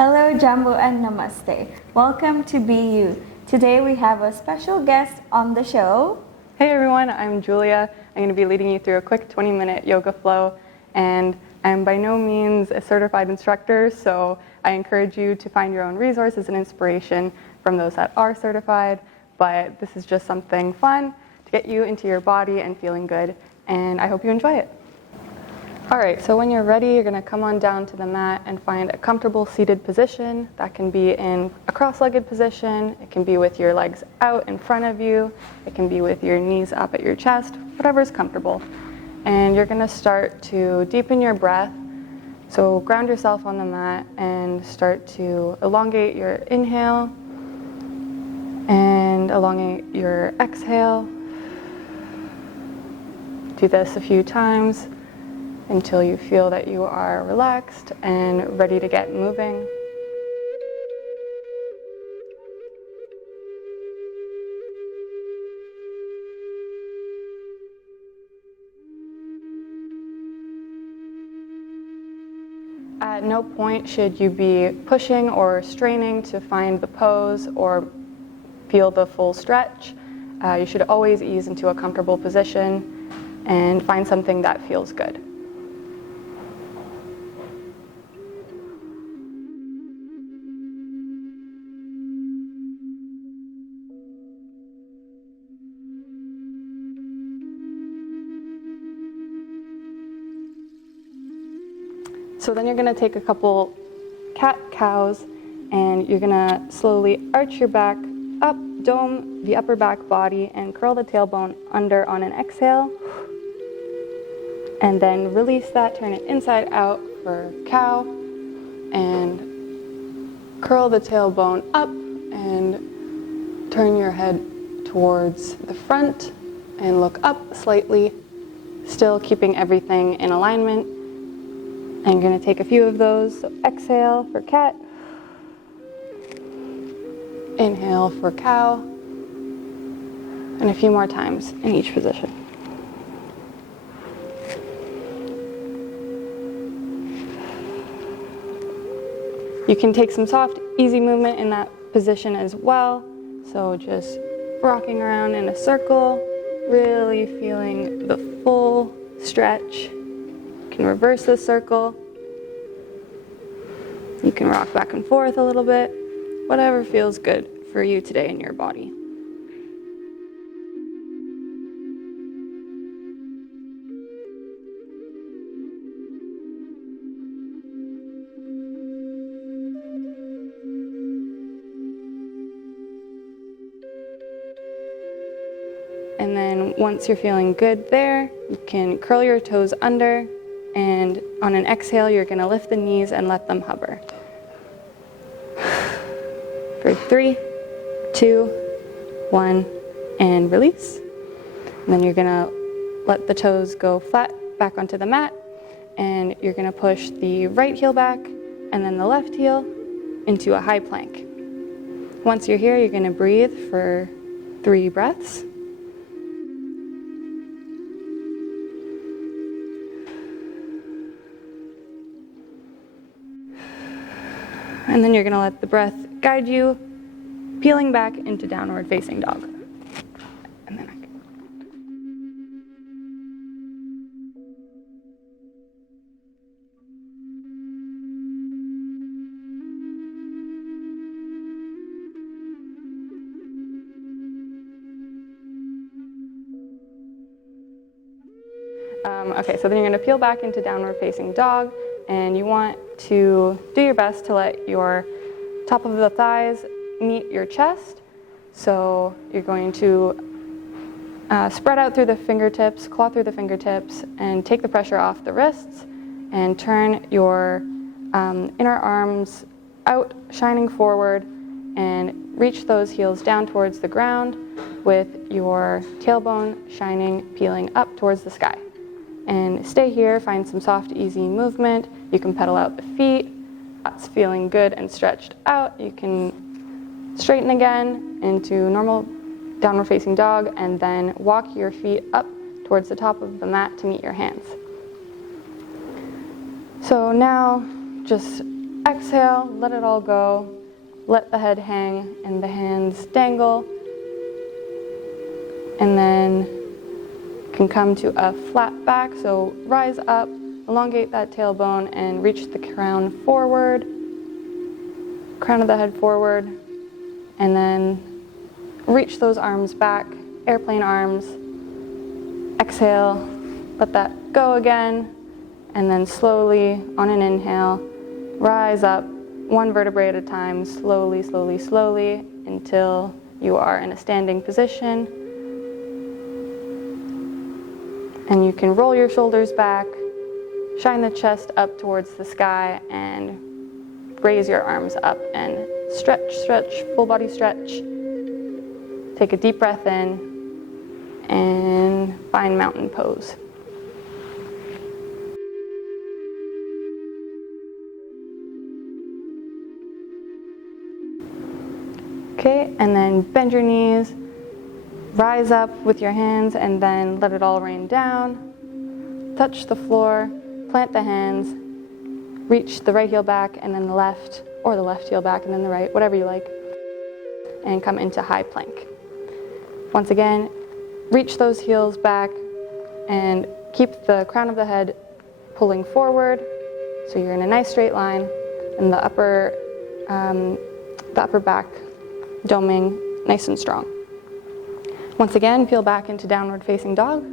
Hello, Jambo, and Namaste. Welcome to Be You. Today we have a special guest on the show. Hey everyone, I'm Julia. I'm going to be leading you through a quick 20-minute yoga flow, and I'm by no means a certified instructor, so I encourage you to find your own resources and inspiration from those that are certified, but this is just something fun to get you into your body and feeling good, and I hope you enjoy it. Alright, so when you're ready, you're going to come on down to the mat and find a comfortable seated position. That can be in a cross-legged position, it can be with your legs out in front of you, it can be with your knees up at your chest, whatever's comfortable. And you're going to start to deepen your breath. So ground yourself on the mat and start to elongate your inhale and elongate your exhale. Do this a few times until you feel that you are relaxed and ready to get moving. At no point should you be pushing or straining to find the pose or feel the full stretch. You should always ease into a comfortable position and find something that feels good. So then you're going to take a couple cat-cows and you're going to slowly arch your back up, dome the upper back body, and curl the tailbone under on an exhale. And then release that, turn it inside out for cow, and curl the tailbone up and turn your head towards the front and look up slightly, still keeping everything in alignment. And you're going to take a few of those. So exhale for cat, inhale for cow, and a few more times in each position. You can take some soft, easy movement in that position as well. So just rocking around in a circle, really feeling the full stretch. You can reverse the circle. You can rock back and forth a little bit, whatever feels good for you today in your body. And then once you're feeling good there, you can curl your toes under, and on an exhale, you're going to lift the knees and let them hover. For 3, 2, 1, and release. And then you're going to let the toes go flat back onto the mat, and you're going to push the right heel back and then the left heel into a high plank. Once you're here, you're going to breathe for 3 breaths. And then you're going to let the breath guide you, peeling back into downward facing dog. And then okay, so then you're going to peel back into downward facing dog, and you want to do your best to let your top of the thighs meet your chest. So you're going to spread out through the fingertips, claw through the fingertips, and take the pressure off the wrists, and turn your inner arms out, shining forward, and reach those heels down towards the ground with your tailbone shining, peeling up towards the sky. And stay here, find some soft, easy movement. You can pedal out the feet. That's feeling good and stretched out. You can straighten again into normal downward facing dog, and then walk your feet up towards the top of the mat to meet your hands. So now just exhale, let it all go. Let the head hang and the hands dangle. And then you can come to a flat back, so rise up, elongate that tailbone and reach the crown forward. Crown of the head forward, and then reach those arms back, airplane arms. Exhale, let that go again, and then slowly on an inhale, rise up one vertebrae at a time, slowly, slowly, slowly, until you are in a standing position. And you can roll your shoulders back, shine the chest up towards the sky, and raise your arms up and stretch, stretch, full body stretch. Take a deep breath in and find mountain pose. Okay, and then bend your knees, rise up with your hands, and then let it all rain down. Touch the floor, plant the hands, reach the right heel back and then the left, or the left heel back and then the right, whatever you like, and come into high plank. Once again, reach those heels back and keep the crown of the head pulling forward, so you're in a nice straight line, and the upper back doming nice and strong. Once again, peel back into downward facing dog.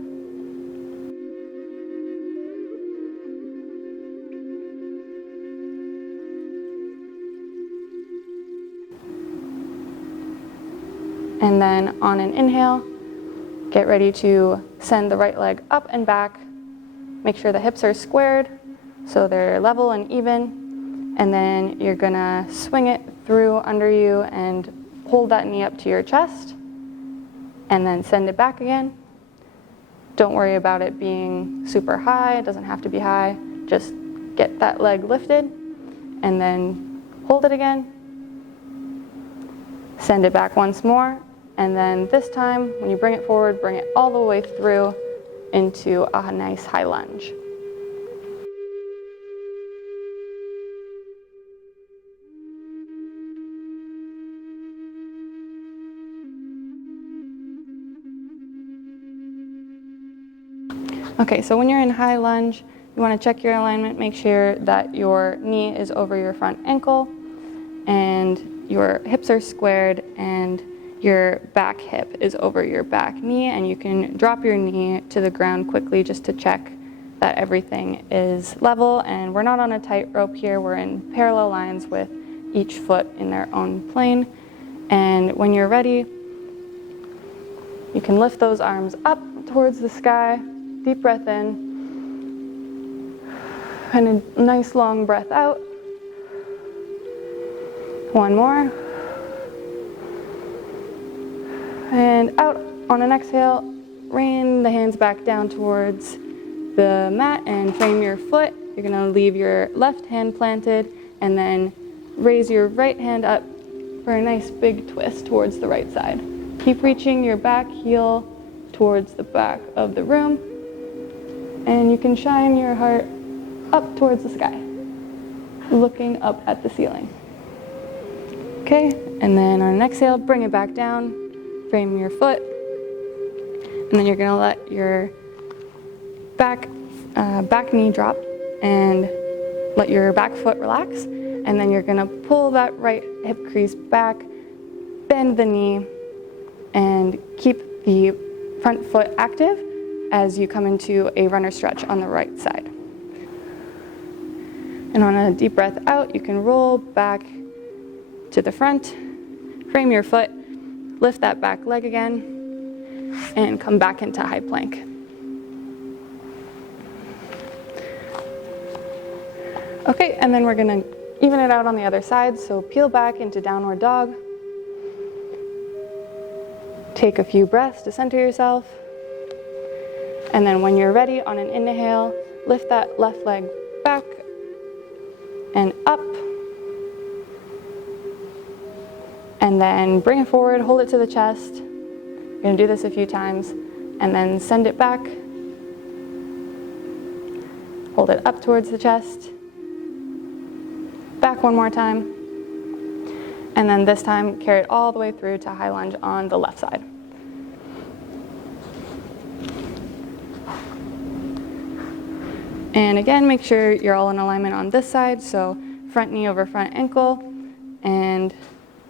And then on an inhale, get ready to send the right leg up and back. Make sure the hips are squared so they're level and even. And then you're gonna swing it through under you and hold that knee up to your chest. And then send it back again. Don't worry about it being super high. It doesn't have to be high. Just get that leg lifted and then hold it again. Send it back once more. And then this time, when you bring it forward, bring it all the way through into a nice high lunge. Okay, so when you're in high lunge, you want to check your alignment, make sure that your knee is over your front ankle and your hips are squared and your back hip is over your back knee, and you can drop your knee to the ground quickly just to check that everything is level. And we're not on a tightrope here, we're in parallel lines with each foot in their own plane. And when you're ready, you can lift those arms up towards the sky, deep breath in, and a nice long breath out. One more. And out on an exhale, rain the hands back down towards the mat and frame your foot. You're gonna leave your left hand planted and then raise your right hand up for a nice big twist towards the right side. Keep reaching your back heel towards the back of the room, and you can shine your heart up towards the sky, looking up at the ceiling. Okay, and then on an exhale, bring it back down. Frame your foot, and then you're gonna let your back knee drop and let your back foot relax, and then you're gonna pull that right hip crease back, bend the knee, and keep the front foot active as you come into a runner stretch on the right side. And on a deep breath out, you can roll back to the front, frame your foot, lift that back leg again, and come back into high plank. Okay, and then we're gonna even it out on the other side, so peel back into downward dog. Take a few breaths to center yourself. And then when you're ready, on an inhale, lift that left leg back and up. And then bring it forward, hold it to the chest. You're gonna do this a few times, and then send it back. Hold it up towards the chest. Back One more time. And then this time, carry it all the way through to high lunge on the left side. And again, make sure you're all in alignment on this side, so front knee over front ankle, and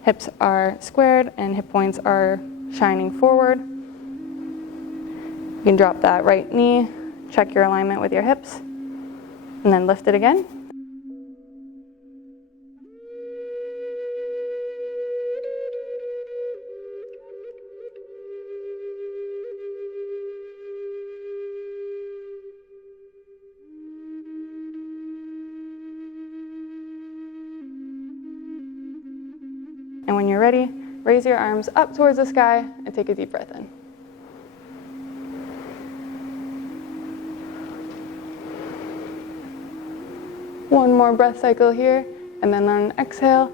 hips are squared and hip points are shining forward. You can drop that right knee, check your alignment with your hips, and then lift it again. And when you're ready, raise your arms up towards the sky and take a deep breath in. One more breath cycle here, and then on an exhale,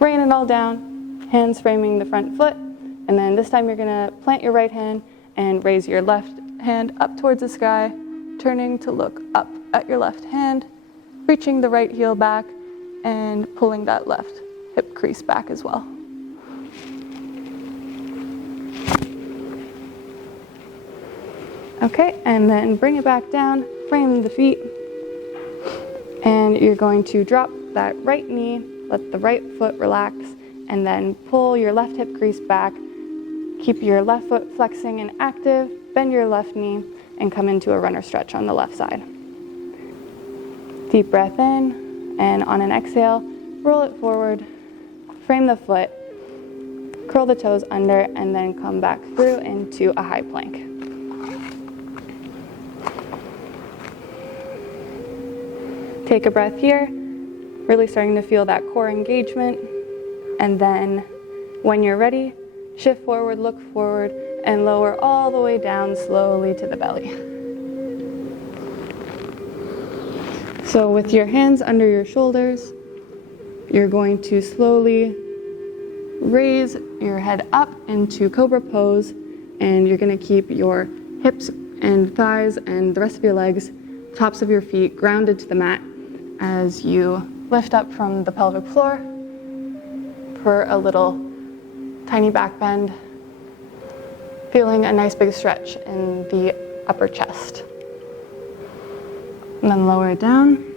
rain it all down, hands framing the front foot, and then this time you're gonna plant your right hand and raise your left hand up towards the sky, turning to look up at your left hand, reaching the right heel back, and pulling that left hip crease back as well. Okay, and then bring it back down, frame the feet, and you're going to drop that right knee, let the right foot relax, and then pull your left hip crease back, keep your left foot flexing and active, bend your left knee, and come into a runner stretch on the left side. Deep breath in, and on an exhale, roll it forward, frame the foot, curl the toes under, and then come back through into a high plank. Take a breath here, really starting to feel that core engagement, and then when you're ready, shift forward, look forward, and lower all the way down slowly to the belly. So with your hands under your shoulders, you're going to slowly raise your head up into cobra pose, and you're going to keep your hips and thighs and the rest of your legs, tops of your feet grounded to the mat as you lift up from the pelvic floor for a little tiny back bend, feeling a nice big stretch in the upper chest. And then lower it down.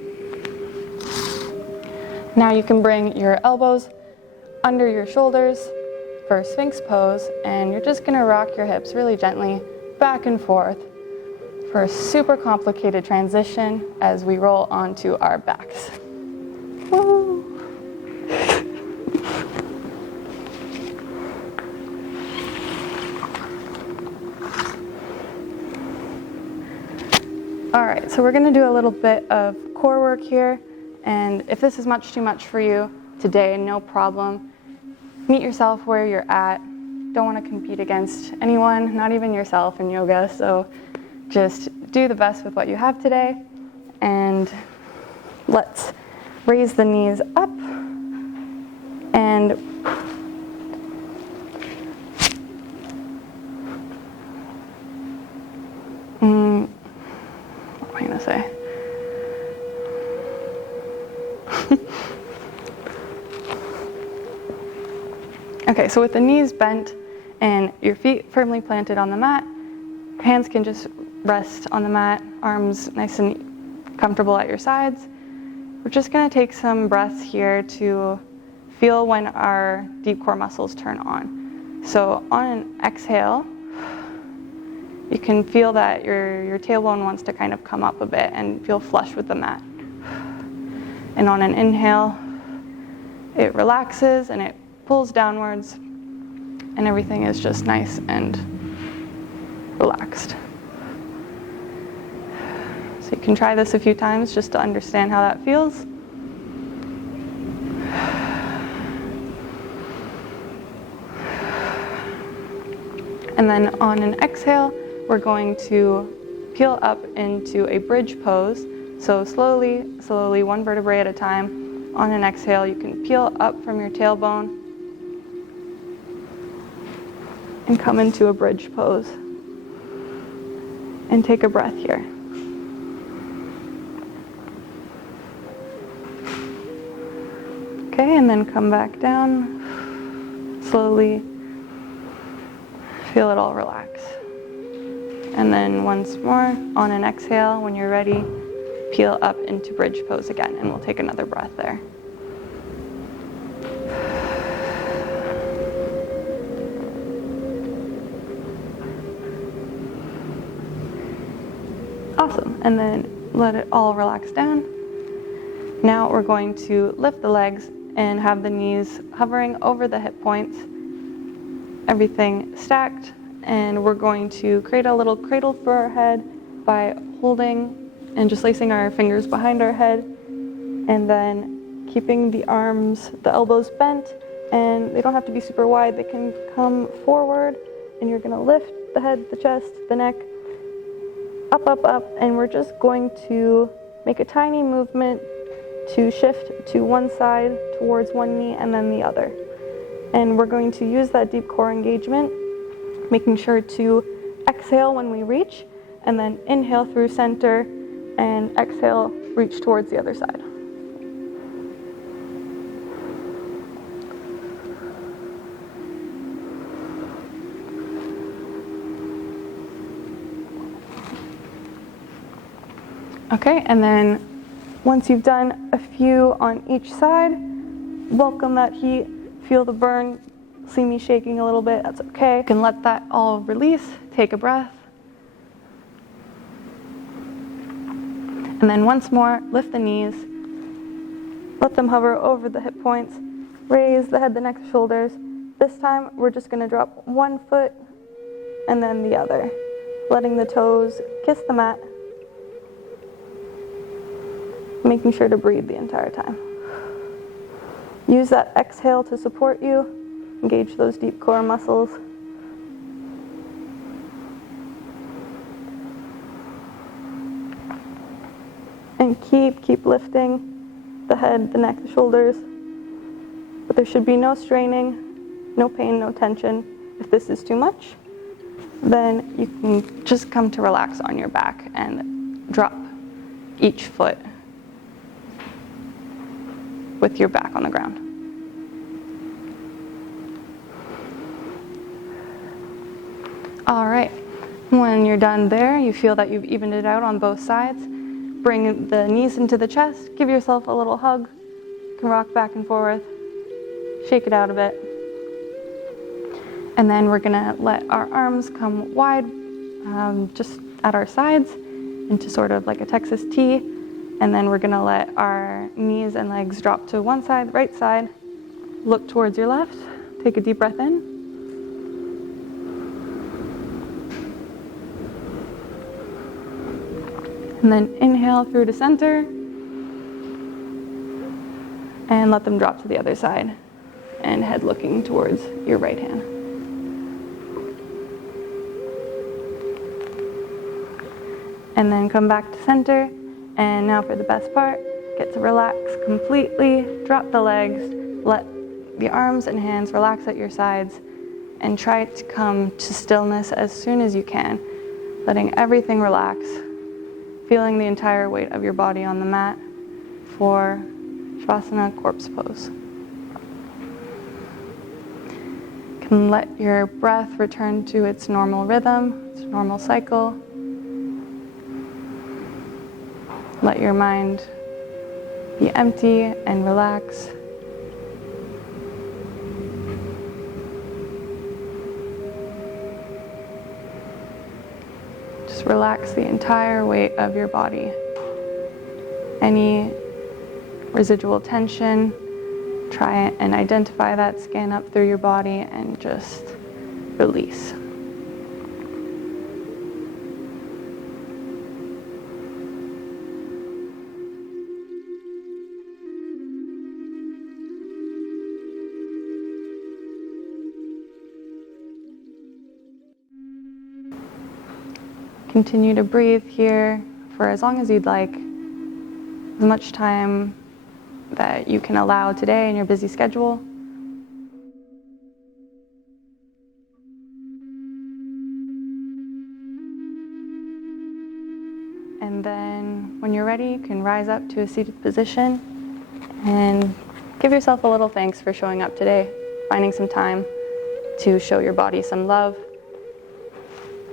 Now you can bring your elbows under your shoulders for Sphinx pose, and you're just gonna rock your hips really gently back and forth for a super complicated transition as we roll onto our backs. Woo. All right, so we're gonna do a little bit of core work here. And if this is too much for you today, no problem. Meet yourself where you're at. Don't want to compete against anyone, not even yourself in yoga. So just do the best with what you have today. And let's raise the knees up. And what am I going to say? Okay, so with the knees bent and your feet firmly planted on the mat, hands can just rest on the mat, arms nice and comfortable at your sides. We're just going to take some breaths here to feel when our deep core muscles turn on. So on an exhale, you can feel that your tailbone wants to kind of come up a bit and feel flush with the mat. And on an inhale, it relaxes and it pulls downwards, and everything is just nice and relaxed. So you can try this a few times just to understand how that feels. And then on an exhale, we're going to peel up into a bridge pose. So slowly, one vertebrae at a time. On an exhale, you can peel up from your tailbone and come into a bridge pose. And take a breath here. Okay, and then come back down. Slowly feel it all relax. And then once more, on an exhale, when you're ready, peel up into bridge pose again, and we'll take another breath there. Awesome, and then let it all relax down. Now we're going to lift the legs and have the knees hovering over the hip points, everything stacked, and we're going to create a little cradle for our head by holding and just placing our fingers behind our head, and then keeping the arms, the elbows bent, and they don't have to be super wide, they can come forward, and you're gonna lift the head, the chest, the neck, up, up, up, and we're just going to make a tiny movement to shift to one side towards one knee and then the other. And we're going to use that deep core engagement, making sure to exhale when we reach, and then inhale through center, and exhale, reach towards the other side. Okay, and then once you've done a few on each side, welcome that heat, feel the burn, see me shaking a little bit, that's okay. You can let that all release, take a breath. And then once more, lift the knees, let them hover over the hip points, raise the head, the neck, the shoulders. This time, we're just gonna drop one foot and then the other, letting the toes kiss the mat, making sure to breathe the entire time. Use that exhale to support you, engage those deep core muscles. And keep lifting the head, the neck, the shoulders. But there should be no straining, no pain, no tension. If this is too much, then you can just come to relax on your back and drop each foot with your back on the ground. All right, when you're done there, you feel that you've evened it out on both sides. Bring the knees into the chest, give yourself a little hug. You can rock back and forth, shake it out a bit. And then we're gonna let our arms come wide, just at our sides, into sort of like a Texas T. And then we're gonna let our knees and legs drop to one side, right side. Look towards your left, take a deep breath in. And then inhale through to center, and let them drop to the other side, and head looking towards your right hand. And then come back to center, and now for the best part, get to relax completely, drop the legs, let the arms and hands relax at your sides, and try to come to stillness as soon as you can, letting everything relax. Feeling the entire weight of your body on the mat for Shavasana corpse pose. You can let your breath return to its normal rhythm, its normal cycle. Let your mind be empty and relax. Just relax the entire weight of your body. Any residual tension, try and identify that, scan up through your body, and just release. Continue to breathe here for as long as you'd like, as much time that you can allow today in your busy schedule. And then when you're ready, you can rise up to a seated position and give yourself a little thanks for showing up today, finding some time to show your body some love.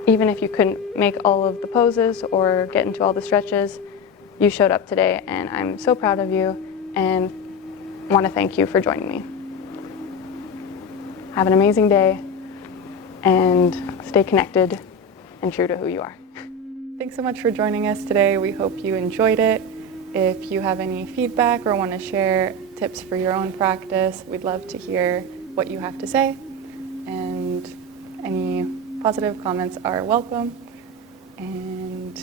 Even if you couldn't make all of the poses or get into all the stretches, you showed up today, and I'm so proud of you and want to thank you for joining me. Have an amazing day and stay connected and true to who you are. Thanks so much for joining us today. We hope you enjoyed it. If you have any feedback or want to share tips for your own practice, we'd love to hear what you have to say, and any positive comments are welcome. And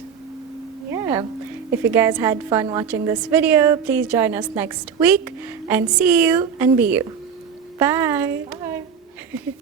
Yeah, if you guys had fun watching this video, please join us next week, and see you and be you. Bye. bye.